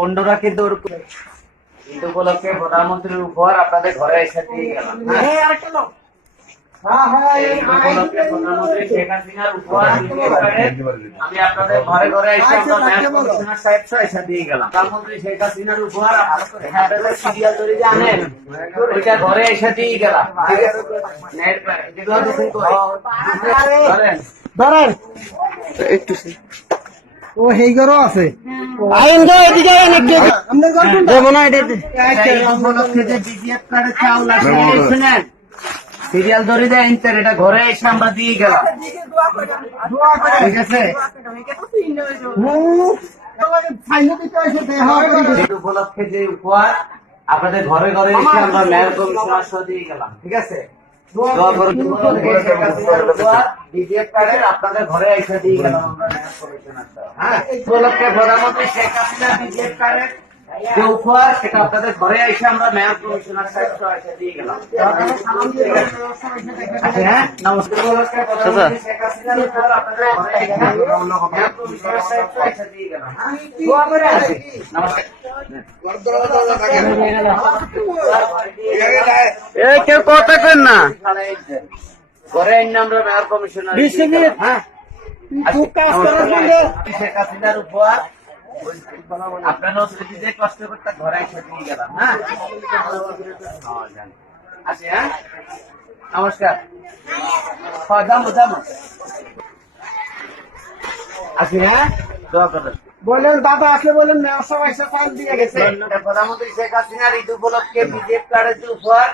অন্যরা কিন্তু ঈদ উপলক্ষে প্রধানমন্ত্রীর উপহার আপনাদের ঘরে এসে দিয়ে গেলাম। প্রধানমন্ত্রী শেখ হাসিনার উপহার আমি আপনাদের ঘরে ঘরে এসে কমিশনার সাহেব এসে দিয়ে গেলাম। প্রধানমন্ত্রী শেখ হাসিনার উপহার আপনাদের সিরিয়াল তৈরি আনেন ওইটা ঘরে এসে দিয়ে গেলাম। ধরেন একটু ও হেই ঘরও আছে আইন দে এদিকে দেবো না এটা উপলক্ষে যে বিজিএফ কার্ডের চাউল আছে শুনেন সিরিয়াল ধরে দেয় ইন্টার এটা ঘরে এসে আমরা দিয়ে গেলাম। ঠিক আছে উপলক্ষে যে উপহার আপনাদের ঘরে ঘরে এসে আমরা মেয়র কমিশনার সহ দিয়ে গেলাম। ঠিক আছে আপনাদের ঘরে এসে দিয়ে গেলাম আমরা মেয়র কমিশনার সহ। হ্যাঁ উপলক্ষে প্রধানমন্ত্রী শেখ হাসিনা বিজিএফ কার্ডের যে উপহার সেটা আপনাদের ঘরে এসে আমরা মেয়র কমিশনার সাহেব এসে দিয়ে গেলাম। হ্যাঁ নমস্কার শেখ হাসিনার উপহার আপনাদের ঘরে এসে মেয়র কমিশনার সাহেব এসে দিয়ে গেলাম। নমস্কার কেউ কথা কেন না ঘরে আমরা মেয়র কমিশনার হ্যাঁ শেখ হাসিনার উপহার আপনারা যে কষ্ট করতে ঘরে এসে দিয়ে গেলাম। হ্যাঁ আসি হ্যাঁ নমস্কার আসি হ্যাঁ দোয়া করেন বলেন দাদা আসলে বলেন মেয়র সব এসে ফাইল দিয়ে গেছে প্রধানমন্ত্রী শেখ হাসিনার ঈদ উপলক্ষে বিজেপি কার্ডের যে উপহার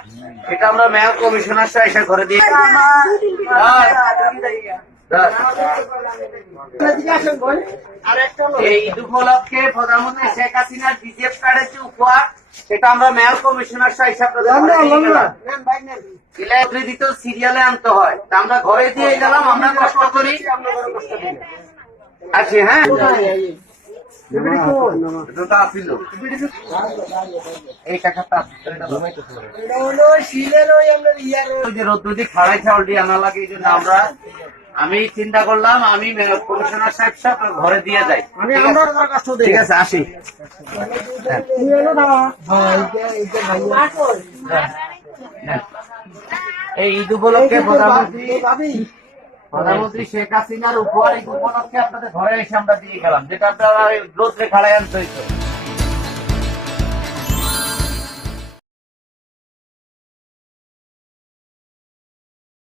সেটা আমরা মেয়র কমিশনার সাহেব এসে ঘরে দিয়ে এই ঈদ উপলক্ষে প্রধানমন্ত্রী শেখ হাসিনার বিজেপি কার্ডের যে উপহার সেটা আমরা মেয়র কমিশনার সাহেব দ্বিতীয় সিরিয়ালে আনতে হয় তা আমরা ঘরে দিয়ে গেলাম। আমরা কষ্ট করি আছি হ্যাঁ এই টাকাটা রোদ্দুদি খাড়াই চাউলটি আনা লাগে এই জন্য আমি চিন্তা করলাম আমি কমিশনার সাহেব ঘরে দিয়ে যাই। ঠিক আছে আসি এই ঈদ উপলক্ষে প্রধানমন্ত্রী শেখ হাসিনার উপহার ঈদ উপলক্ষে আপনাদের ঘরে এসে আমরা দিয়ে গেলাম যেটা আপনারা রোদ্রে খাড়াই আনতে হইতো।